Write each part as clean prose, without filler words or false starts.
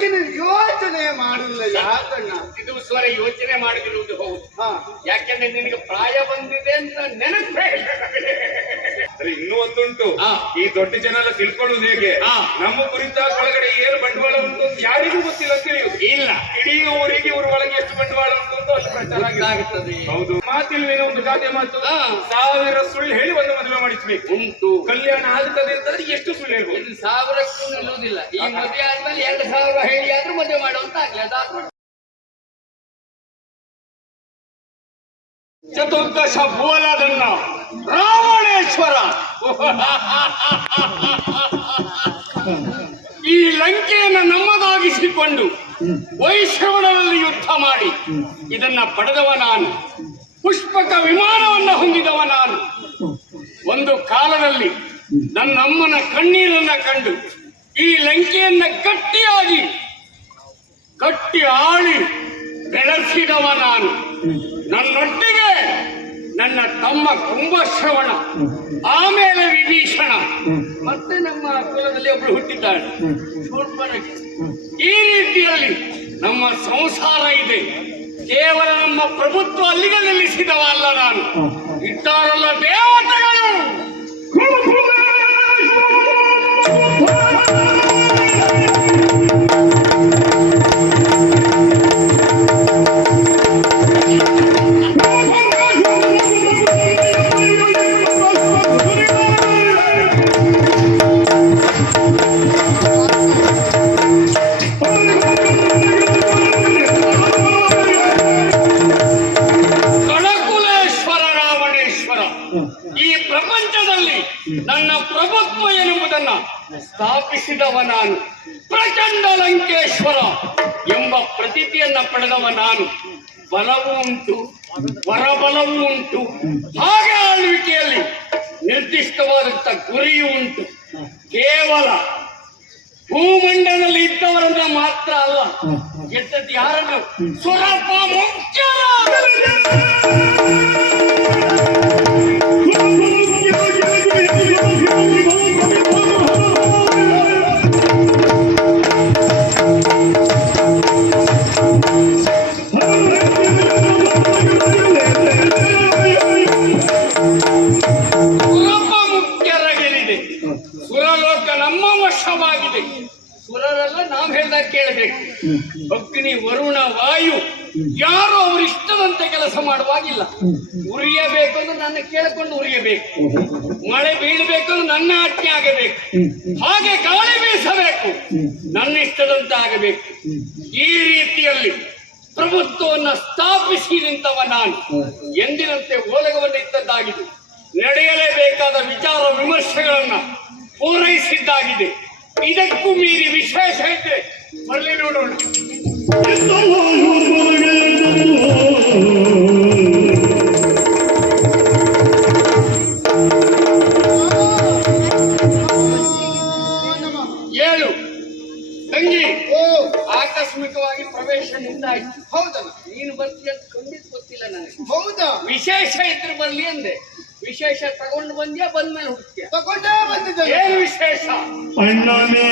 ಬಗ್ಗೆ ನೀವು ಯೋಚನೆ ಮಾಡಲಿಲ್ಲ ಯಾಕಣ್ಣ? ಇದು ಸ್ವರ ಯೋಚನೆ ಮಾಡದಿರುವುದು ಹೌದು. ಯಾಕೆಂದ್ರೆ ನಿನಗೆ ಪ್ರಾಯ ಬಂದಿದೆ ಅಂತ ನೆನಪೇ ಸರಿ, ಇನ್ನೂ ಒಂದುಂಟು. ಈ ದೊಡ್ಡ ಜನ ಎಲ್ಲ ತಿಳ್ಕೊಳ್ಳುವುದು ಹೇಗೆ? ನಮ್ಮ ಕುರಿತ ಒಳಗಡೆ ಏನು ಬಂಡವಾಳ ಉಂಟು ಅಂತ ಯಾರಿಗೂ ಗೊತ್ತಿಲ್ಲ ಅಂತ ತಿಳಿಯುವುದು ಇಲ್ಲ. ಇಡೀ ಊರಿಗೆ ಇವ್ರ ಒಳಗೆ ಎಷ್ಟು ಬಂಡವಾಳ ಉಂಟು ಅಂತ ಒಂದು ಪ್ರಚಾರ ಆಗುತ್ತದೆ. ಹೌದು, ಮಾತಿನ ಒಂದು ಗಾದೆ ಮಾತು, 1000 ಸುಳ್ಳು ಹೇಳಿ ಒಂದು ಮದುವೆ ಮಾಡಿಸ್ಬೇಕು. ಉಂಟು. ಕಲ್ಯಾಣ ಆಗುತ್ತದೆ ಅಂತಂದ್ರೆ ಎಷ್ಟು ಸುಳ್ಳು ಹೇಳ್ಬೋದು? 1000ಕ್ಕೂ ನಿಲ್ಲುವುದಿಲ್ಲ. ಈ ಮದುವೆ ಆದ್ಮೇಲೆ 2000 ಹೇಳಿ ಆದ್ರೂ ಮದುವೆ ಮಾಡುವಂತ ಆಗ್ಲಿ. ಅದಾದ್ರೂ ಚತುರ್ದಶ ಭುವನದನ್ನ ರಾವಣೇಶ್ವರ ಈ ಲಂಕೆಯನ್ನು ನಮ್ಮದಾಗಿಸಿಕೊಂಡು ವೈಶ್ರವಣದಲ್ಲಿ ಯುದ್ಧ ಮಾಡಿ ಇದನ್ನ ಪಡೆದವ ನಾನು. ಪುಷ್ಪಕ ವಿಮಾನವನ್ನು ಹೊಂದಿದವ ನಾನು. ಒಂದು ಕಾಲದಲ್ಲಿ ನನ್ನಮ್ಮನ ಕಣ್ಣೀರನ್ನ ಕಂಡು ಈ ಲಂಕೆಯನ್ನ ಕಟ್ಟಿ ಆಳಿ ಬೆಳೆಸಿದವ ನಾನು. ನನ್ನೊಟ್ಟಿಗೆ ನನ್ನ ತಮ್ಮ ಕುಂಭಶ್ರವಣ, ಆಮೇಲೆ ವಿಭೀಷಣ, ಮತ್ತೆ ನಮ್ಮ ಕುಲದಲ್ಲಿ ಒಬ್ರು ಹುಟ್ಟಿದ್ದಾಳೆ ಶೂರ್ಪನಖಿ. ಈ ರೀತಿಯಲ್ಲಿ ನಮ್ಮ ಸಂಸಾರ ಇದೆ. ಕೇವಲ ನಮ್ಮ ಪ್ರಭುತ್ವ ಅಲ್ಲಿಗೆ ನಿಲ್ಲಿಸಿದವ ಅಲ್ಲ ನಾನು. ಇದ್ದಾರಲ್ಲ ದೇವತೆಗಳು. ನನ್ನ ಪ್ರಭುತ್ವ ಎನ್ನುವುದನ್ನ ಸ್ಥಾಪಿಸಿದವ ನಾನು. ಪ್ರಚಂಡ ಲಂಕೇಶ್ವರ ಎಂಬ ಪ್ರತೀತಿಯನ್ನ ಪಡೆದವ ನಾನು. ಬಲವೂ ಉಂಟು, ವರಬಲವೂ ಉಂಟು. ಹಾಗೆ ಆಳ್ವಿಕೆಯಲ್ಲಿ ನಿರ್ದಿಷ್ಟವಾದಂತ ಗುರಿಯೂ ಉಂಟು. ಕೇವಲ ಭೂಮಂಡಲದಲ್ಲಿ ಇದ್ದವರನ್ನ ಮಾತ್ರ ಅಲ್ಲ, ಗೆದ್ದದ್ದು ಯಾರನ್ನು? ಸುರಪ ಮುಖ್ಯರ. ಸುರಲೋಕ ನಮ್ಮ ವಶವಾಗಿದೆ. ಸುರರೆಲ್ಲ ನಾವು ಹೇಳ್ದಾಗ ಕೇಳಬೇಕು. ಅಗ್ನಿ, ವರುಣ, ವಾಯು ಯಾರು ಅವ್ರ ಇಷ್ಟದಂತೆ ಕೆಲಸ ಮಾಡುವಾಗಿಲ್ಲ. ಉರಿಯಬೇಕು ಅಂದ್ರೆ ನನ್ನ ಕೇಳಿಕೊಂಡು ಉರಿಯಬೇಕು. ಮಳೆ ಬೀಳಬೇಕು ಅಂದ್ರೆ ನನ್ನ ಆಜ್ಞೆ ಆಗಬೇಕು. ಹಾಗೆ ಗಾಳಿ ಬೀಸಬೇಕು, ನನ್ನ ಇಷ್ಟದಂತೆ ಆಗಬೇಕು. ಈ ರೀತಿಯಲ್ಲಿ ಪ್ರಭುತ್ವವನ್ನು ಸ್ಥಾಪಿಸಿ ನಿಂತವ ನಾನು. ಎಂದಿನಂತೆ ಓಲಗವನ್ನು ಇದ್ದದ್ದಾಗಿದೆ. ನಡೆಯಲೇಬೇಕಾದ ವಿಚಾರ ವಿಮರ್ಶೆಗಳನ್ನ ಪೂರೈಸಿದ್ದಾಗಿದೆ. ಇದಕ್ಕೂ ಮೀರಿ ವಿಶೇಷ ಇದೆ, ಬರಲಿ ನೋಡೋಣ. ಏಳು ತಂಗಿ, ಆಕಸ್ಮಿಕವಾಗಿ ಪ್ರವೇಶ ನಿಂದಾಯ್ತು. ಹೌದಲ್ಲ, ನೀನು ಬರ್ತೀಯ ಅಂತ ಖಂಡಿತ ಗೊತ್ತಿಲ್ಲ ನನಗೆ. ಹೌದಾ? ವಿಶೇಷ ಇದ್ರೆ ಬರ್ಲಿ ಅಂದೆ. ವಿಶೇಷ ತಗೊಂಡು ಬಂದ್ಯಾ? ಬಂದ್ಮೇಲೆ ಹುಡುಕ್ತೀಯ? ತಗೊಂಡೇ ಬಂದಿದ್ದೆ. ಏನು ವಿಶೇಷ? ಅಣ್ಣನೇ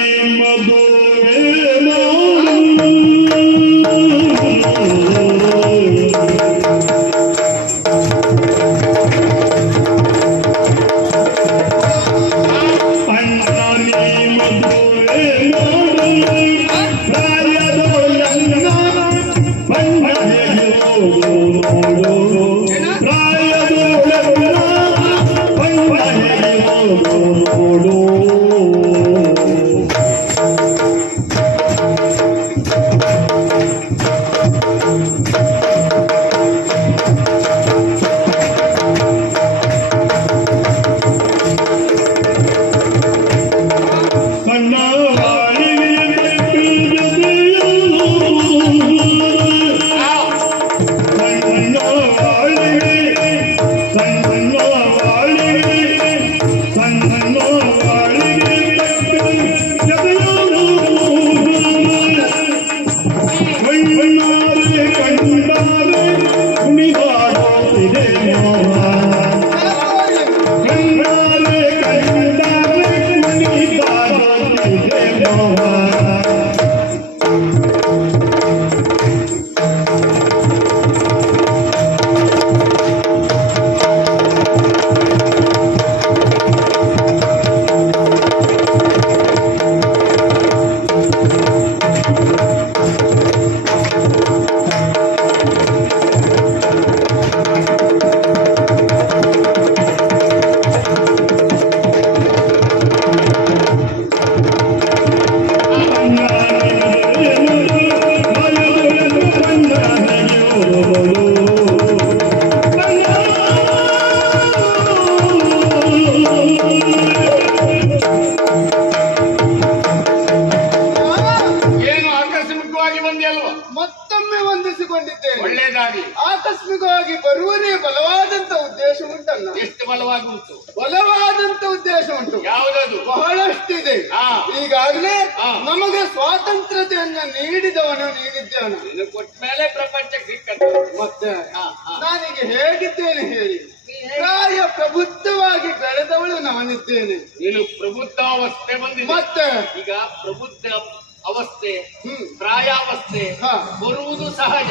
ಉಳಿಸಿಕೊಂಡಿದ್ದೇನೆ. ಒಳ್ಳೇದಾಗ್ಲಿ. ಆಕಸ್ಮಿಕವಾಗಿ ಬರುವನೇ ಬಲವಾದಂತ ಉದ್ದೇಶ ಉಂಟಲ್ಲ. ಎಷ್ಟು ಬಲವಾಗಿ ಉಂಟು? ಬಲವಾದಂತ ಉದ್ದೇಶ ಉಂಟು. ಯಾವುದದು? ಬಹಳಷ್ಟಿದೆ. ಈಗಾಗಲೇ ನಮಗೆ ಸ್ವಾತಂತ್ರ್ಯತೆಯನ್ನ ನೀಡಿದವನು ನೀಡಿದ್ದಾನ. ನೀನು ಕೊಟ್ಟ ಮೇಲೆ ಪ್ರಪಂಚಕ್ಕೆ ಸಿಕ್ಕದ್ದು. ಮತ್ತೆ ನಾನೀಗ ಹೇಗಿದ್ದೇನೆ ಹೇಳಿ? ಪ್ರಾಯ ಪ್ರಬುದ್ಧವಾಗಿ ಬೆಳೆದವಳು ನಾನಿದ್ದೇನೆ. ನೀನು ಪ್ರಬುದ್ಧಾವಸ್ಥೆ ಬಂದಿದೆ. ಮತ್ತೆ ಈಗ ಪ್ರಬುದ್ಧ ಅವಸ್ಥೆ, ಪ್ರಾಯಾವಸ್ಥೆ ಬರುವುದು ಸಹಜ.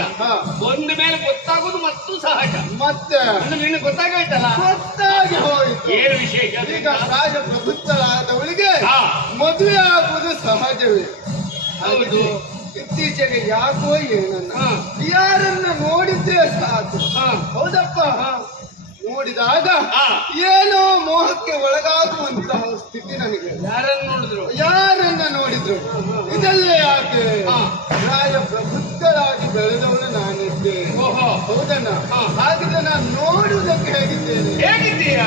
ಬಂದ ಮೇಲೆ ಗೊತ್ತಾಗುವುದು ಮತ್ತು ಸಹಜ. ಮತ್ತೆ ನಿನಗೆ ಗೊತ್ತಾಗೋಯ್ತಲ್ಲ? ಗೊತ್ತಾಗಿ ಹೋಯ್ತು. ಏನು ವಿಶೇಷ? ಈಗ ಪ್ರಾಯ ಪ್ರಬುದ್ಧರಾದವಳಿಗೆ ಮದುವೆ ಆಗುವುದು ಸಹಜವೇ. ಹೌದು. ಇತ್ತೀಚೆಗೆ ಯಾಕೋ ಏನನ್ನ ಯಾರನ್ನ ನೋಡಿದ್ರೆ ಸಾಕು. ಹೌದಪ್ಪ. ನೋಡಿದಾಗ ಏನೋ ಮೋಹಕ್ಕೆ ಒಳಗಾಗುವಂತಹ ಸ್ಥಿತಿ ನನಗೆ. ಯಾರನ್ನ ನೋಡಿದ್ರು ಇದೆಲ್ಲ ಯಾಕೆ? ಪ್ರಾಯ ಪ್ರಬುದ್ಧರಾಗಿ ಬೆಳೆದವನು ನಾನಿದ್ದೆ. ಹೌದಣ್ಣ. ಹಾಗಿದ್ರೆ ನಾನು ನೋಡುವುದಕ್ಕೆ ಹೇಗಿದ್ದೀಯಾ?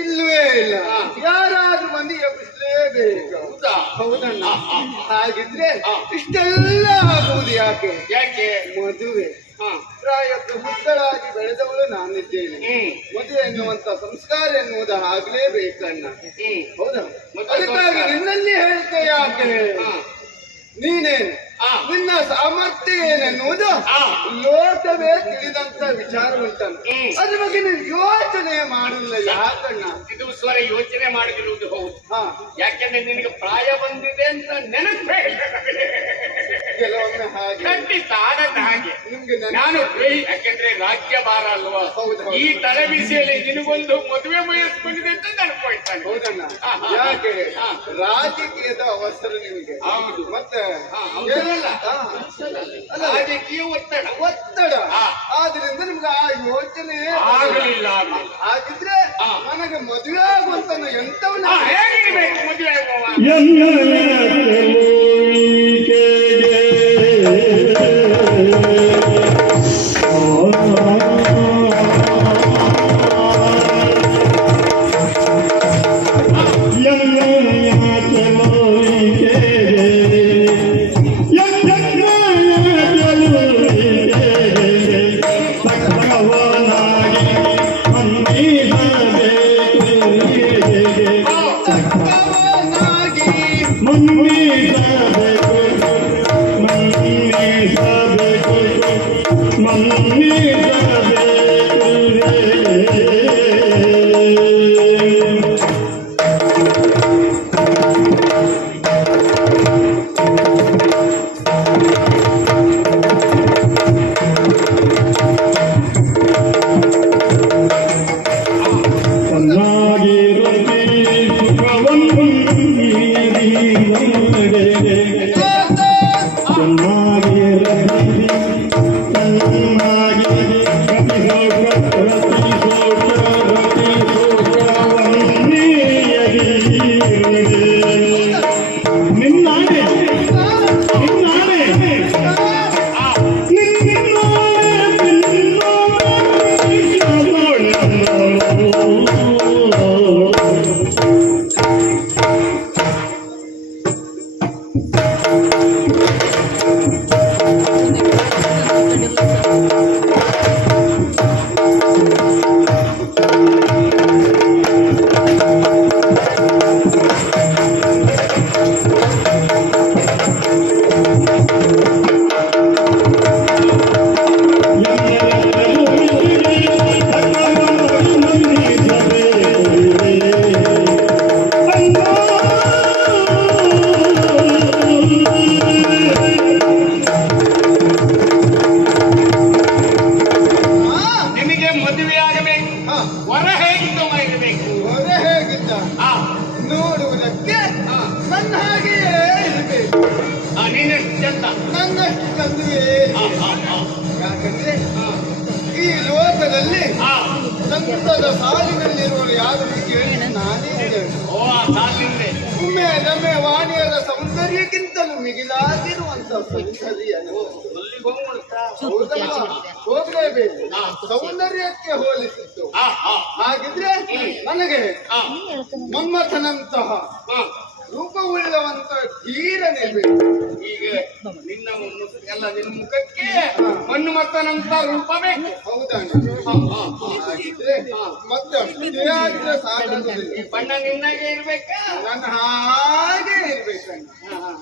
ಇಲ್ಲವೇ ಇಲ್ಲ. ಯಾರಾದ್ರೂ ಮಂದಿ ಎಬ್ಬಿಸಲೇಬೇಕು. ಹೌದಣ್ಣ. ಹಾಗಿದ್ರೆ ಇಷ್ಟೆಲ್ಲ ಆಗುವುದು ಯಾಕೆ? ಯಾಕೆ? ಮದುವೆ. ಪ್ರಾಯ ಪ್ರಬುದ್ಧಳಾಗಿ ಬೆಳೆದವಳು ನಾನಿದ್ದೇನೆ. ಮದುವೆ ಎನ್ನುವಂತ ಸಂಸ್ಕಾರ ಎನ್ನುವುದು ಆಗ್ಲೇಬೇಕಣ್ಣ. ಹೌದಾ? ಅದಕ್ಕಾಗಿ ನಿನ್ನಲ್ಲಿ ಹೇಳ್ತೆ ಯಾಕೆ, ನೀನೇನು ನಿನ್ನ ಸಾಮರ್ಥ್ಯ ಏನೆನ್ನುವುದು ಲೋಕವೇ ತಿಳಿದಂತ ವಿಚಾರ ಉಂಟಂತ. ಅದ್ರ ಬಗ್ಗೆ ನೀವು ಯೋಚನೆ ಮಾಡಿಲ್ಲ ಯಾಕಣ್ಣ? ಇದು ಸ್ವರ ಯೋಚನೆ ಮಾಡದಿರುವುದು ಹೌದು. ಯಾಕೆಂದ್ರೆ ನಿನಗೆ ಪ್ರಾಯ ಬಂದಿದೆ ಅಂತ ನೆನಪೇ ಕೆಲವೊಮ್ಮೆ ಹಾಗೆ ಖಂಡಿತ ಆಗದ ಹಾಗೆ ನಿಮ್ಗೆ ನಾನು ಯಾಕೆಂದ್ರೆ ರಾಜ್ಯ ಭಾರ ಅಲ್ವಾ, ಈ ತಲೆ ಬಿಸಿಯಲ್ಲಿ ನಿನಗೊಂದು ಮದುವೆ ವಯಸ್ಸು ಬಂದಿದೆ ಅಂತ ನೆನಪೋಯ್ತಾನೆ. ಹೌದಣ್ಣ, ಯಾಕೆ ರಾಜಕೀಯದ ಅವಸರ ನಿಮಗೆ. ಹೌದು. ಮತ್ತೆ ರಾಜಕೀಯ ಒತ್ತಡ ಆದ್ರಿಂದ ನಿಮ್ಗೆ ಆ ಯೋಚನೆ ಆಗಲಿಲ್ಲ. ಆಗಿದ್ರೆ ನನಗೆ ಮದುವೆ ಆಗುವಂತ ಎಂತವನ್ನ ಹೇಗಿರ್ಬೇಕು ಮದುವೆ ಆಗುವ ಸಂತದ ಸಾಲಿನಲ್ಲಿರುವವರು ಯಾರು ಕೇಳಿ ನಾನೇ ಉಮ್ಮೆ ನಮ್ಮೆ ವಾಣಿಯರ ಸೌಂದರ್ಯಕ್ಕಿಂತಲೂ ಮಿಗಿಲಾಗಿರುವಂತ ಸೌಂದರ್ಯ ಹೋಗಲೇಬೇಕು. ಸೌಂದರ್ಯಕ್ಕೆ ಹೋಲಿಸಿತ್ತು. ಹಾಗಿದ್ರೆ ನನಗೆ ಮನ್ಮಥನಂತಹ ರೂಪವುಳ್ಳವಂತ ಧೀರನೇ ಬೇಕು. ಈಗ ನಿನ್ನ ಎಲ್ಲ ನಿನ್ನ ಮುಖಕ್ಕೆ ಮಣ್ಣು ಮತ್ತನಂತ ರೂಪ ಬೇಕು. ಹೌದಾ? ಮತ್ತೆ ಅಷ್ಟೇ ಸಾಕಾಗುದಿಲ್ಲ. ಬಣ್ಣ ನಿನ್ನಾಗೆ ಇರ್ಬೇಕಾ? ನನ್ನ ಹಾಗೆ ಇರ್ಬೇಕಣ್ಣ,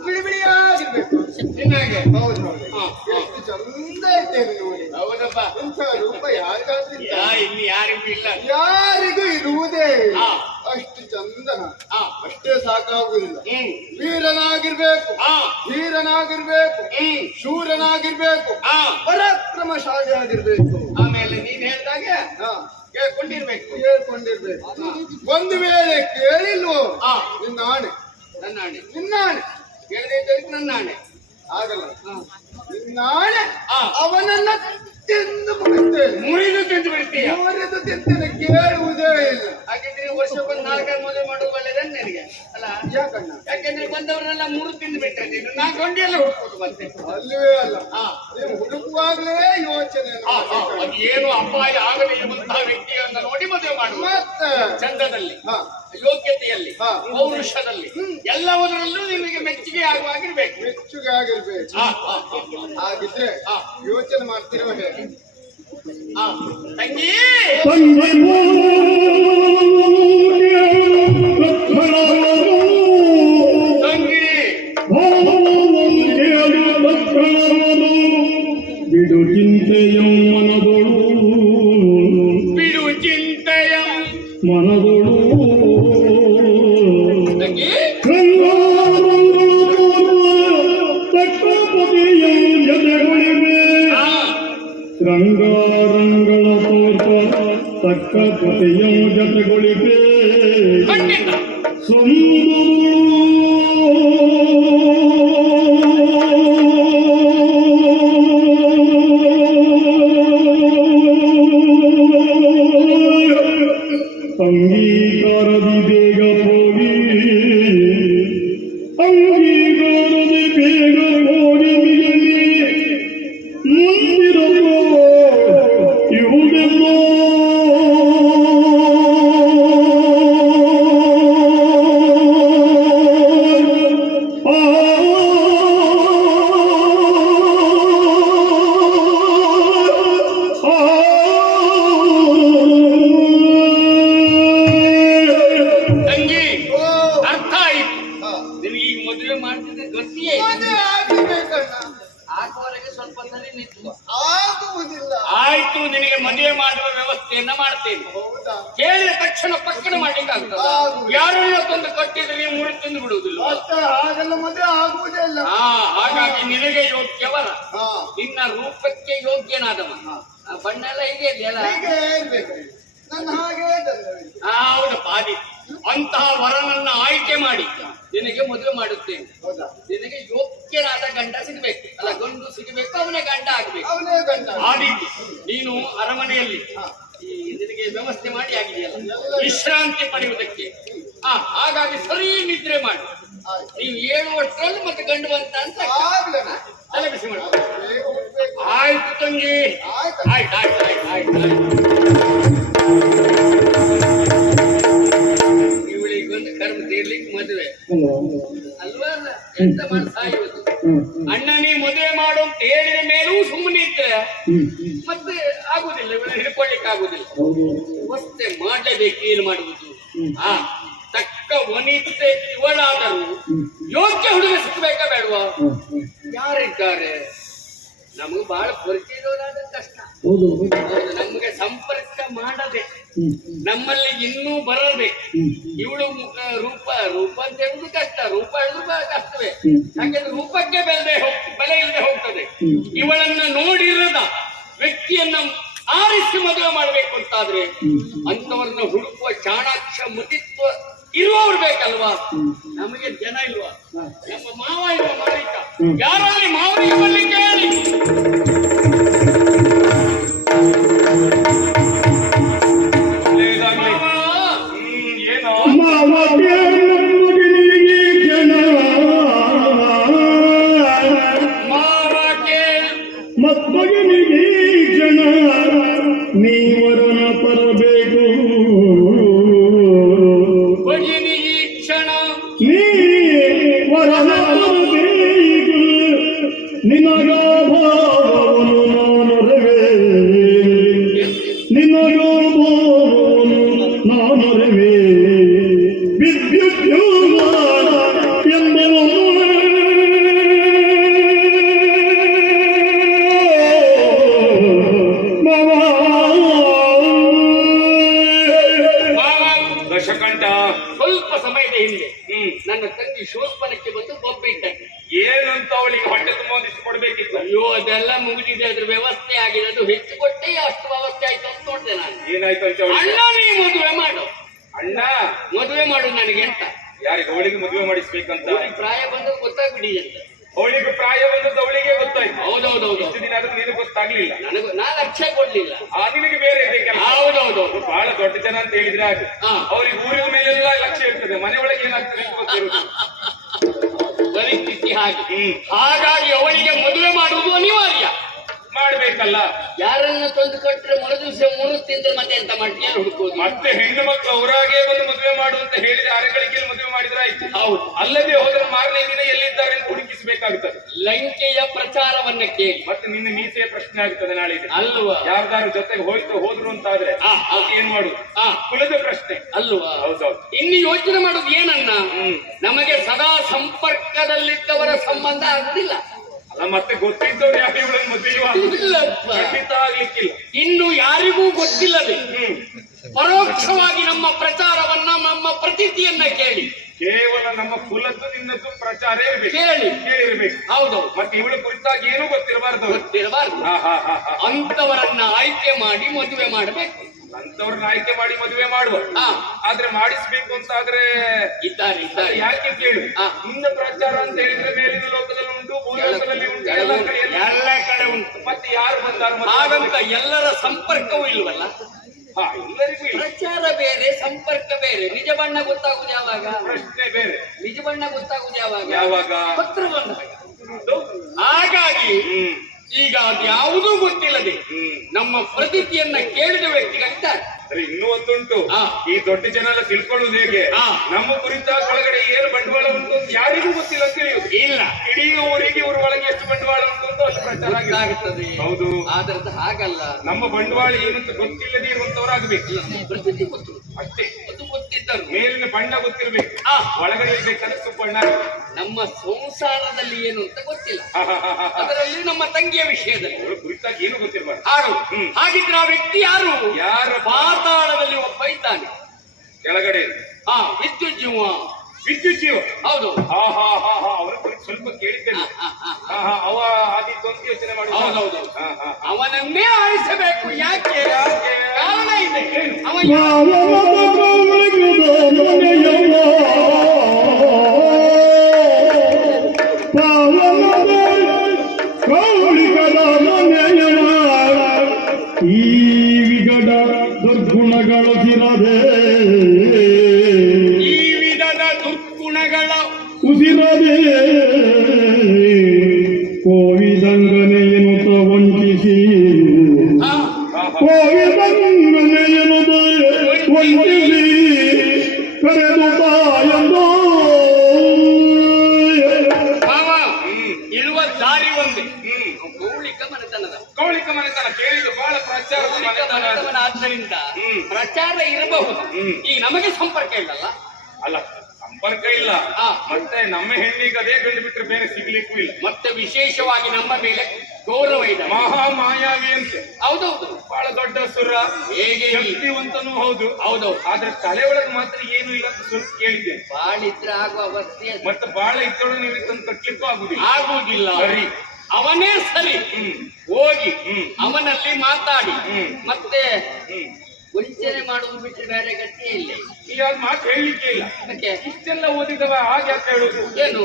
ಬಿಳಿ ಬಿಳಿಯಾಗಿರ್ಬೇಕು ನಿನ್ನಾಗೆ. ಹೌದು ಹೌದು. ಎಷ್ಟು ಚಂದ ಇದ್ದೇನೆ ನೋಡಿ. ಹೌದಪ್ಪ, ಇಂಥ ರೂಪ ಯಾರಿಗಾದ್ರಿಂದ ಇಲ್ಲಿ ಯಾರಿಗೂ ಇಲ್ಲ, ಯಾರಿಗೂ ಇರುವುದೇ. ಅಷ್ಟು ಚಂದನ ಅಷ್ಟೇ ಸಾಕಾಗುವುದಿಲ್ಲ. ವೀರನಾಗಿರ್ಬೇಕು, ಧೀರನಾಗಿರ್ಬೇಕು, ಶೂರನಾಗಿರ್ಬೇಕು, ಪರಾಕ್ರಮಶಾಲಿ ಆಗಿರ್ಬೇಕು. ಆಮೇಲೆ ನೀನ್ ಹೇಳ್ದಾಗೆ ಕೇಳ್ಕೊಂಡಿರ್ಬೇಕು. ಒಂದು ವೇಳೆ ಕೇಳಿಲ್ವೋ ನಿನ್ನ ಆಣೆ, ನನ್ನ ಆಣೆ, ನಿನ್ನ ಆಣೆ ಕೇಳದೆ ನನ್ನ ಆಣೆ ಆಗಲ್ಲ. ನಿನ್ನ ಆಣೆ ಅವನನ್ನ ತಿಂದು ಮುಗಿಸ್ತೇನೆ, ಮುರಿದು ತಿಂದು ಬಿಡ್ತೀಯ. ಮುರಿದು ತಿಂತೇನೆ, ಕೇಳುವುದೇ ಇಲ್ಲ. ಹಾಗಿದ್ರೆ ವರ್ಷಕ್ಕೊಂದು 4 ಮದುವೆ ಮಾಡುವ ಒಳ್ಳೆದನ್ನ ನನಗೆ ಅಲ್ಲ? ಯಾಕಣ್ಣ? ಯಾಕೆಂದ್ರೆ ಬಂದವರೆಲ್ಲ 3 ತಿಂದು ಬಿಟ್ರೆ ನೀನು 4 ಗಂಟೆಲ್ಲ ಹುಡುಕೋದು ಮತ್ತೆ. ಅಲ್ಲವೇ ಅಲ್ಲ, ನೀವು ಹುಡುಕುವಾಗಲೇ ಯೋಚನೆ ಅದು ಏನು ಅಪಾಯ ಆಗಲಿ ಎಂಬಂತಹ ವ್ಯಕ್ತಿಗಳನ್ನ ನೋಡಿ ಮದುವೆ ಮಾಡುವ. ಮತ್ತೆ ಚಂದದಲ್ಲಿ, ಯೋಗ್ಯತೆಯಲ್ಲಿ, ಪೌರುಷದಲ್ಲಿ ಎಲ್ಲವದರಲ್ಲೂ ನಿಮಗೆ ಮೆಚ್ಚುಗೆ ಆಗುವಾಗಿರ್ಬೇಕು. ಮೆಚ್ಚುಗೆ ಆಗಿರ್ಬೇಕು. ಹಾಗಿದ್ರೆ ಯೋಚನೆ ಮಾಡ್ತಿರುವ ಹೇಗೆ ತಂಗಿ ತಂದೆ ತಂಗಿ ಬಿಡು ಚಿಂತೆಯ ಮನದೊಳು ಬಿಡು ಚಿಂತೆಯ ಮನದೊಳು ತಂಗಿ ತಕ್ಕಪತಿಯ ಜೊತೆಗಳಿವೆ ರಂಗಾರಂಗಳ ತೋರ್ಪ ತಕ್ಕಪತಿಯ ಜೊತೆಗಳಿವೆ ಖಂಡಿತ ಅಂಗೀಕಾರದಿ ಬೇಗ ಹೋಗಿ ಅಂಗೀಕಾರದಿ ಬೇಗ ಹೋಗಿ ಮುಂದಿರಲು ಇವುದೆಲ್ಲೋ ತಂಗಿ ಓ ಅರ್ಥ ಆಯ್ತು ಹಾ. ನಿನಗೆ ಈಗ ಮದುವೆ ಮಾಡ್ತಿದ್ದೆ ಗೊತ್ತಿಯೇ ಮದುವೆ ಆಗ್ಬೇಕಣ್ಣ. ಆಗುವವರೆಗೆ ಸ್ವಲ್ಪ ಸರಿ ನಿಂತು ಆಗುವುದಿಲ್ಲ. ಆಯ್ತು ನಿನಗೆ ಮದುವೆ ಮಾಡುವ ವ್ಯವಸ್ಥೆಯನ್ನ ಮಾಡ್ತೇನೆ ಹೌದಾ? ಕೇಳಿದ ತಕ್ಷಣ ಪಕ್ಕನ ಮಾಡ್ಲಿಕ್ಕಾಗ್ತದ ಆಗುವುದಿಲ್ಲ. ಯಾರನ್ನ ತಂದು ಕಟ್ಟಿದ್ರೆ ನೀವು ಮುರಿ ತಿಂದು ಬಿಡುವುದಿಲ್ಲ ಮತ್ತೆ ಹಾಗೆಲ್ಲ ಮದುವೆ ಆಗುವುದೇ ಇಲ್ಲ. ಹಾಗಾಗಿ ನಿನಗೆ ಯೋಗ್ಯವರ ಹಾ. ನಿನ್ನ ರೂಪಕ್ಕೆ ಯೋಗ್ಯನಾದವ ಆ ಬಣ್ಣ ಎಲ್ಲ ಹೀಗೆ ಇದೆಯಲ್ಲ ಹೀಗೆ ಇರ್ಬೇಕು. ನನ್ನ ಹಾಗೆ ತಂದದ್ದು. ಹೌದು ಪಾದಿ ಅಂತಹ ವರನನ್ನ ಆಯ್ಕೆ ಮಾಡಿ ನಿನಗೆ ಮದುವೆ ಮಾಡುತ್ತೇನೆ ಹೌದಾ? ನಿನಗೆ ಯೋಗ್ಯನಾದ ಗಂಡ ಸಿಗಬೇಕು ಅಲ್ಲ ಗಂಡು ಸಿಗಬೇಕು ಅವನೇ ಗಂಡ ಆಗ್ಬೇಕು ಅವನೇ ಗಂಡ. ಆ ರೀತಿ ನೀನು ಅರಮನೆಯಲ್ಲಿ ಹಾ. ಈ ನಿನಗೆ ವ್ಯವಸ್ಥೆ ಮಾಡಿ ಆಗಿದೆಯಲ್ಲ ವಿಶ್ರಾಂತಿ ಪಡೆಯುವುದಕ್ಕೆ ಹಾಗಾಗಿ ಸರಿ ನಿದ್ರೆ ಮಾಡಿ ಆಯ್ತು. ನೀವು 7 ವರ್ಷದಲ್ಲಿ ಮತ್ತೆ ಗಂಡು ಬಂತ ಅಂತ ಆಗ್ಲಣ್ಣ. ತಲೆ ಬಿಸಿ ಮಾಡ ಬೇಗ ಹುಟ್ಬೇಕು. ಆಯ್ತು ತಂಗಿ ಆಯ್ತು. ಆಯ್ತು ಆಯ್ತು ಆಯ್ತು ಆಯ್ತು ಆಯ್ತು ಇವಳಿಗೊಂದು ಕರ್ಮ ತೀರ್ಲಿಕ್ಕೆ ಮದುವೆ ಅಲ್ವಾ ಎಂತ ಮಾಡಿ ಸಾಯುವುದು ಅಣ್ಣ ನೀ ಮದುವೆ ಮಾಡು ಅಂತ ಹೇಳಿದ ಮೇಲೂ ಸುಮ್ಮನೆ ಇದ್ರೆ ಮತ್ತೆ ಆಗುದಿಲ್ಲ ಇವಳ ಹಿಡ್ಕೊಳ್ಳಿಕ್ಕೆ ಆಗುದಿಲ್ಲ ವ್ಯವಸ್ಥೆ ಮಾಡಲೇಬೇಕು ಏನು ಮಾಡುವುದು ತಕ್ಕ ವನಿತೆ ಇವಳಾದರೂ ಯೋಗ್ಯ ಹುಡುಗ ಸಿಕ್ಕಬೇಕಾ ಬೇಡವಾ ಯಾರಿದ್ದಾರೆ ನಮಗೆ ಬಹಳ ಪರಿಚಯದವರಾದ ಕಷ್ಟ ಹೌದು, ನಮಗೆ ಸಂಪರ್ಕ ಮಾಡದೆ ನಮ್ಮಲ್ಲಿ ಇನ್ನೂ ಬರದೆ ಇವಳು ರೂಪ ಅಂತ ಹೇಳುದು ಕಷ್ಟ ರೂಪ ಹೇಳುದು ಕಷ್ಟವೇ ಯಾಕೆಂದ್ರೆ ರೂಪಕ್ಕೆ ಬೆಲೆ ಇಲ್ಲದೆ ಹೋಗ್ತದೆ ಇವಳನ್ನ ನೋಡಿರದ ವ್ಯಕ್ತಿಯನ್ನ ಆರಿಸಿ ಮದುವೆ ಮಾಡಬೇಕು ಅಂತಾದ್ರೆ ಅಂತವರನ್ನ ಹುಡುಕುವ ಚಾಣಾಕ್ಷ ಮುತಿತ್ವ ಇರುವವ್ರು ಬೇಕಲ್ವಾ ನಮಗೆ ಜನ ಇಲ್ವಾ ನಮ್ಮ ಮಾವ ಇರುವ ಮಾಲೀಕ ಯಾರಲ್ಲಿ ಮಾವನಿಗೆ ಬರ್ಲಿಕ್ಕೆ ಹೇಳಿ ಏನೋ ಮಾವಕ್ಕೆ ಮತ್ತೊಗನಿಗೆ ಜನ ನೀವರನ ತರಬೇಕು ಭಗಿನಿ ಈ ಕ್ಷಣ ನೀ ವರನ ತರಬೇಕು ನಿನಗ ಭಾವವನ್ನು ನಾನೊರವೆ ನಿನಗ ಭಾವವನ್ನು ನಾನೊರವೆ ವಿದ್ಯುತ್ ಎಂಬ ದಶಕಂಠ ಸ್ವಲ್ಪ ಸಮಯದ ಹಿಂದೆ ನನ್ನ ತಂಗಿ ಶೋಲ್ಪನಕ್ಕೆ ಬಂದು ಬೊಬ್ಬೆ ಇಟ್ಟಕ್ಕೆ ಏನಂತ ಅವಳಿಗೆ ಹೊಟ್ಟೆ ತುಂಬ ಒಂದಿಷ್ಟು ಕೊಡ್ಬೇಕಿತ್ತು. ಅಯ್ಯೋ ಅದೆಲ್ಲ ಮುಗಿದಿದೆ ಅದ್ರ ವ್ಯವಸ್ಥೆ ಆಗಿದೆ ಅದು ಹೆಚ್ಚು ಕೊಟ್ಟೆ ಅಷ್ಟು ವ್ಯವಸ್ಥೆ ಆಯ್ತು ಅಂತ ನೋಡ್ದೆ ನಾನು ಏನಾಯ್ತು ಅಂತ ಅವಳಿಗೆ? ಅಣ್ಣ ನೀ ಮದುವೆ ಮಾಡು ಅಣ್ಣ ಮದುವೆ ಮಾಡು ನನಗೆ ಅಂತ ಯಾರಿಗೆ ಅವಳಿಗೆ ಮದುವೆ ಮಾಡಿಸ್ಬೇಕಂತ ಅವ್ರಿಗೆ ಪ್ರಾಯ ಬಂದು ಗೊತ್ತಾಗ್ಬಿಟ್ಟಿದೆ ಅಂತ ಅವಳಿಗೆ ಪ್ರಾಯ ಬಂದದ್ದು ಅವಳಿಗೆ ಗೊತ್ತಾಯ್ತು. ಹೌದೌದೌದು ಇಷ್ಟು ದಿನ ಆದ್ರೂ ನಿನಗೆ ಗೊತ್ತಾಗ್ಲಿಲ್ಲ. ನನಗೂ ನಾ ಲಕ್ಷ್ಯ ಕೊಡ್ಲಿಲ್ಲ ನಿನಗೆ ಬೇರೆ ಇದೆ ಕೆಲಸ. ಹೌದೌದೌದು ಬಹಳ ದೊಡ್ಡ ಜನ ಅಂತ ಹೇಳಿದ್ರೆ ಹಾಗೆ ಹಾ. ಅವ್ರಿಗೆ ಊರಿನ ಮೇಲೆಲ್ಲ ಲಕ್ಷ್ಯ ಇರ್ತದೆ, ಮನೆ ಒಳಗೆ ಏನಾಗ್ತದೆ ಅಂತ ಗೊತ್ತಿರುವುದು. ಪರಿಸ್ಥಿತಿ ಹಾಗೆ ಹಾಗಾಗಿ ಅವಳಿಗೆ ಮದುವೆ ಮಾಡುವುದು ಅನಿವಾರ್ಯ. ಮಾಡ್ಬೇಕಲ್ಲ. ಯಾರನ್ನ ತಂದು ಕಟ್ಟರೆ ಮರುದಿವಸ ಮೂರು ತಿಂದ್ರೆ ಮತ್ತೆ ಎಂತ ಮಾಡ್ತೀಯ ಹುಡುಕೋದು. ಮತ್ತೆ ಹೆಣ್ಣು ಮಕ್ಕಳು ಅವರಾಗೆ ಒಂದು ಮದುವೆ ಮಾಡು ಅಂತ ಹೇಳಿದ್ರೆ ಅರೆಗಳಿಗೆ ಮದುವೆ ಮಾಡಿದ್ರೆ ಆಯ್ತು. ಹೌದು. ಅಲ್ಲದೆ ಹೋದ್ರೆ ಮಾರನೇ ದಿನ ಎಲ್ಲಿದ್ದಾರೆ ಅಂತ ಹುಡುಕಿಸಬೇಕಾಗುತ್ತದೆ. ಲಂಕೆಯ ಪ್ರಚಾರವನ್ನ ಕೇಳಿ ಮತ್ತೆ ನಿನ್ನ ಮೀಸೆಯ ಪ್ರಶ್ನೆ ಆಗುತ್ತದೆ ನಾಳೆ ಅಲ್ವಾ. ಯಾರ್ದಾರು ಜೊತೆಗೆ ಹೋದ್ರು ಅಂತಾದ್ರೆ ಏನ್ ಮಾಡುದು? ಕುಲದ ಪ್ರಶ್ನೆ ಅಲ್ವಾ. ಹೌದೌದು. ಇನ್ನು ಯೋಚನೆ ಮಾಡುದು ಏನನ್ನ, ನಮಗೆ ಸದಾ ಸಂಪರ್ಕದಲ್ಲಿದ್ದವರ ಸಂಬಂಧ ಆಗುದಿಲ್ಲ. ಮತ್ತೆ ಗೊತ್ತಿದ್ದವ್ರು ಯಾಕೆ ಇವಳನ್ನು ಮದುವೆ ಖಂಡಿತ ಆಗ್ಲಿಕ್ಕಿಲ್ಲ. ಇನ್ನು ಯಾರಿಗೂ ಗೊತ್ತಿಲ್ಲದೆ ಪರೋಕ್ಷವಾಗಿ ನಮ್ಮ ಪ್ರಚಾರವನ್ನ ನಮ್ಮ ಪ್ರತೀತಿಯನ್ನ ಕೇಳಿ ಕೇವಲ ನಮ್ಮ ಕುಲದ್ದು ನಿನ್ನದ್ದು ಪ್ರಚಾರ ಇರ್ಬೇಕು, ಕೇಳಿರ್ಬೇಕು. ಹೌದು. ಮತ್ತೆ ಇವಳ ಕುರಿತಾಗಿ ಏನೂ ಗೊತ್ತಿರಬಾರ್ದು. ಅಂತವರನ್ನ ಆಯ್ಕೆ ಮಾಡಿ ಮದುವೆ ಮಾಡಬೇಕು. ಅಂತವ್ರನ್ನ ಆಯ್ಕೆ ಮಾಡಿ ಮದುವೆ ಮಾಡುವ. ಆದ್ರೆ ಮಾಡಿಸ್ಬೇಕು ಅಂತ ಆದ್ರೆ ಇದ್ದಾರೆ. ಯಾಕೆ ಕೇಳು, ನಿನ್ನ ಪ್ರಚಾರ ಅಂತ ಹೇಳಿದ್ರೆ ಮೇಲಿನ ಲೋಕದಲ್ಲಿ ಉಂಟು, ಭೂಲೋಕದಲ್ಲಿ ಉಂಟು, ಎಲ್ಲ ಕಡೆ ಉಂಟು. ಮತ್ತೆ ಯಾರು ಬಂದಾರ ಹಾಗಂತ ಎಲ್ಲರ ಸಂಪರ್ಕವೂ ಇಲ್ವಲ್ಲ. ಎಲ್ಲರಿಗೂ ಪ್ರಚಾರ ಬೇರೆ, ಸಂಪರ್ಕ ಬೇರೆ. ನಿಜ ಬಣ್ಣ ಗೊತ್ತಾಗುದು ಯಾವಾಗ? ಪ್ರಶ್ನೆ ಬೇರೆ. ನಿಜ ಬಣ್ಣ ಗೊತ್ತಾಗುದು ಯಾವಾಗ? ಪತ್ರ ಬಂದಾಗ. ಹಾಗಾಗಿ ಈಗ ಅದ್ಯಾವುದೂ ಗೊತ್ತಿಲ್ಲದೆ ನಮ್ಮ ಪ್ರತೀತಿಯನ್ನ ಕೇಳಿದ ವ್ಯಕ್ತಿಗಳಿದ್ದಾರೆ. ಇನ್ನೂ ಒಂದುಂಟು, ಈ ದೊಡ್ಡ ಜನ ಎಲ್ಲ ತಿಳ್ಕೊಳ್ಳುವುದು ಹೇಗೆ, ನಮ್ಮ ಕುರಿತ ಒಳಗಡೆ ಏನು ಬಂಡವಾಳ ಉಂಟು ಅಂತ ಯಾರಿಗೂ ಗೊತ್ತಿಲ್ಲ ಅಂತ ತಿಳಿಯುದು ಇಲ್ಲ. ಇಡೀ ಊರಿಗೆ ಇವ್ರ ಒಳಗೆ ಎಷ್ಟು ಬಂಡವಾಳ ಉಂಟು ಅಂತ ಅಲ್ಲಿ ಪ್ರಚಾರ ಆಗುತ್ತದೆ. ಹೌದು. ಆದ್ರದ್ದು ಹಾಗಲ್ಲ, ನಮ್ಮ ಬಂಡವಾಳ ಏನಂತ ಗೊತ್ತಿಲ್ಲದೆ ಇರುವಂತವರಾಗಬೇಕು. ಪ್ರತೀತಿ ಗೊತ್ತು ಅಷ್ಟೇ. ಅದು ಗೊತ್ತಿದ್ದರು ಮೇಲಿನ ಬಣ್ಣ ಗೊತ್ತಿರ್ಬೇಕು, ಒಳಗಡೆ ಇರ್ಬೇಕಾದ್ರೆ ಬಣ್ಣ. ನಮ್ಮ ಸಂಸಾರದಲ್ಲಿ ಏನು ಅಂತ ಗೊತ್ತಿಲ್ಲ, ಅದರಲ್ಲಿ ನಮ್ಮ ತಂಗಿಯ ವಿಷಯದಲ್ಲಿ ಕುರಿತಾಗಿ ಏನು ಗೊತ್ತಿರಬಾರ್ದು. ಹಾಗಿದ್ರೆ ಆ ವ್ಯಕ್ತಿ ಯಾರು? ಪಾತಾಳದಲ್ಲಿ ಒಬ್ಬ ಇದ್ದಾನೆ ಕೆಳಗಡೆ. ವಿದ್ಯುತ್ ಜೀವ. ಹೌದು. ಅವರ ಕುರಿತು ಸ್ವಲ್ಪ ಕೇಳಿದ್ದೇನೆ. ಅವ ಆದಿತ್ತೊಂದು ಯೋಚನೆ ಮಾಡಿ. ಹೌದೌದು. ಅವನನ್ನೇ ಆರಿಸಬೇಕು. ಯಾಕೆ? ಕಾರಣ ಇದೆ. ಅವ ಈ ವಿಗಡ ದುರ್ಗುಣಗಳದಿರದೆ, ಈ ವಿಧದ ದುರ್ಗುಣಗಳ ಉದಿರದೆ ಕೋವಿದಂಗನೆಯನುತ ವಂಚಿಸಿ, ಕೋವಿದಂಗನೆಯನುತ ವಂಚಿಸಿ ಕರೆದು ತಾಯಂದೋ ಇರುವ ದಾರಿ ಒಂದೇ. ಕೌಳಿಕ ಮನೆತನ ಕೇಳಿದ್ದು ಬಹಳ ಪ್ರಚಾರ. ಆದ್ದರಿಂದ ಪ್ರಚಾರ ಇರಬಹುದು. ಈ ನಮಗೆ ಸಂಪರ್ಕ ಇಲ್ಲಲ್ಲ. ಅಲ್ಲ, ಸಂಪರ್ಕ ಇಲ್ಲ. ಮತ್ತೆ ನಮ್ಮ ಹೆಣ್ಣಿಗೆ ಅದೇ ಗಂಡು ಬಿಟ್ಟರೆ ಬೇರೆ ಸಿಗ್ಲಿಕ್ಕೂ ಇಲ್ಲ. ಮತ್ತೆ ವಿಶೇಷವಾಗಿ ನಮ್ಮ ಮೇಲೆ ಗೌರವ ಇದೆ. ಮಹಾಮಾಯಾವಿ ಅಂತೆ. ಹೌದೌದು. ಬಹಳ ದೊಡ್ಡ ಸುರ, ಹೇಗೆ ಶಕ್ತಿವಂತನೂ ಹೌದು. ಹೌದೌದು. ಆದ್ರೆ ತಲೆ ಒಳಗೆ ಮಾತ್ರ ಏನು ಇಲ್ಲ ಅಂತ ಸ್ವಲ್ಪ ಕೇಳಿದ್ದೆ. ಬಾಳ ಇದ್ರೆ ಆಗುವ ಅವಸ್ಥೆ. ಮತ್ತೆ ಬಾಳ ಇದ್ದೊಳಗೆ ನೀವು ತಂದು ಕಟ್ಲಿಕ್ಕೂ ಆಗುದಿಲ್ಲ. ಸರಿ, ಅವನೇ ಸರಿ. ಹೋಗಿ ಅವನಲ್ಲಿ ಮಾತಾಡಿ ಮತ್ತೆ ವಂಚನೆ ಮಾಡುವುದು ಬಿಟ್ಟರೆ ಬೇರೆ ಗತಿಯೇ ಇಲ್ಲ. ಈಗ ಮಾತು ಹೇಳಲಿಕ್ಕೆ ಇಲ್ಲ. ಇಷ್ಟೆಲ್ಲ ಓದಿದವ ಹಾಗೆ ಅಂತ ಹೇಳುದು ಏನು?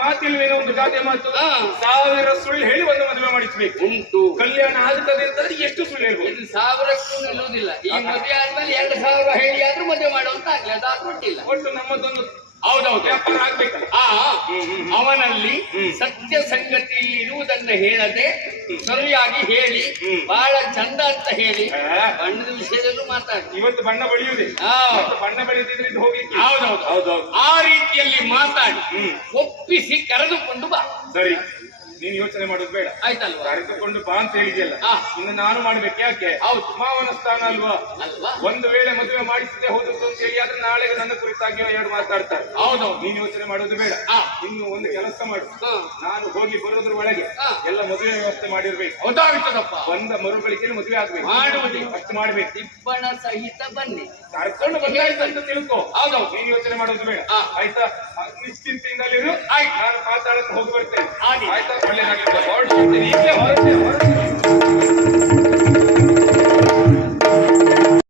ಮಾತಿಲ್ವೇನೋ ಒಂದು ಗಾದೆ ಮಾತು, 1000 ಸುಳ್ಳು ಹೇಳಿ ಒಂದು ಮದುವೆ ಮಾಡಿಸ್ಬೇಕು. ಉಂಟು. ಕಲ್ಯಾಣ ಆಗ್ತದೆ ಅಂತಂದ್ರೆ ಎಷ್ಟು ಸುಳ್ಳು ಹೇಳ್ಬೋದು? 1000ಕ್ಕೂ ನಿಲ್ಲುವುದಿಲ್ಲ. ಈ ಮದುವೆ ಆದ್ಮೇಲೆ 2000 ಹೇಳಿ ಆದ್ರೂ ಮದುವೆ ಮಾಡುವಂತ ಆಗ್ಲಿ, ಅದು ಕೊಟ್ಟಿಲ್ಲ. ಒಟ್ಟು ನಮ್ಮದೊಂದು ಹೌದೌದು ವ್ಯಾಪಾರ ಆಗ್ಬೇಕು. ಅವನಲ್ಲಿ ಸತ್ಯ ಸಂಗತಿ ಇರುವುದನ್ನ ಹೇಳದೆ ಸರಿಯಾಗಿ ಹೇಳಿ ಬಹಳ ಚಂದ ಅಂತ ಹೇಳಿ ಬಣ್ಣದ ವಿಷಯದಲ್ಲೂ ಮಾತಾಡಿ. ಇವತ್ತು ಬಣ್ಣ ಬಳಿಯುವುದೇ, ಬಣ್ಣ ಬಳಿಯುತ್ತಿದ್ರೆ ಹೋಗ್ಲಿಕ್ಕೆ. ಹೌದೌದು. ಆ ರೀತಿಯಲ್ಲಿ ಮಾತಾಡಿ ಒಪ್ಪಿಸಿ ಕರೆದುಕೊಂಡು ಬಾ. ಸರಿ, ನೀನ್ ಯೋಚನೆ ಮಾಡೋದು ಬೇಡ ಆಯ್ತಲ್ವಾ? ಕರೆದುಕೊಂಡು ಬಾ ಅಂತ ಹೇಳಿದ್ಯಲ್ಲ, ಇನ್ನು ನಾನು ಮಾಡ್ಬೇಕು. ಯಾಕೆ? ಹೌದು, ಮಾವನ ಸ್ಥಾನ ಅಲ್ವಾ? ಒಂದು ವೇಳೆ ಮದುವೆ ಮಾಡಿಸದೆ ಹೋದದ್ದು ಅಂತ ಹೇಳಿ ಆದ್ರೆ ನಾಳೆ ನನ್ನ ಕುರಿತಾಗಿ 2 ಮಾತಾಡ್ತಾರೆ. ಹೌದೌದು. ನೀನ್ ಯೋಚನೆ ಮಾಡೋದು ಬೇಡ. ಇನ್ನು ಒಂದು ಕೆಲಸ ಮಾಡು, ನಾನು ಹೋಗಿ ಬರೋದ್ರ ಒಳಗೆ ಎಲ್ಲ ಮದುವೆ ವ್ಯವಸ್ಥೆ ಮಾಡಿರ್ಬೇಕು. ಗೊತ್ತಾಗ್ತದಪ್ಪ. ಬಂದ ಮರುಗಳಿಕೆ ಮದುವೆ ಆಗ್ಬೇಕು. ಅಷ್ಟು ಮಾಡ್ಬೇಕು. ಇಬ್ಬಣ ಸಹಿತ ಬನ್ನಿ, ಕರ್ಕೊಂಡು ಬಂದಾಯ್ತು ಅಂತ ತಿಳ್ಕೊ. ಹೌದೌದು. ನೀನ್ ಯೋಚನೆ ಮಾಡೋದು ಬೇಡ. ಆಯ್ತಾ? ನಿಶ್ಚಿಂತೆಯಿಂದಲಿರು. ನಾನು ಮಾತಾಡಕ್ಕೆ ಹೋಗಿ ಬರ್ತೇನೆ. ಆಯ್ತಾ? ಒಳ್ಳೆದಾಗ್ತದೆ. ಹೊರಡ್ತೀನಿ, ಈಗಲೇ ಹೊರಡ್ತೇನೆ.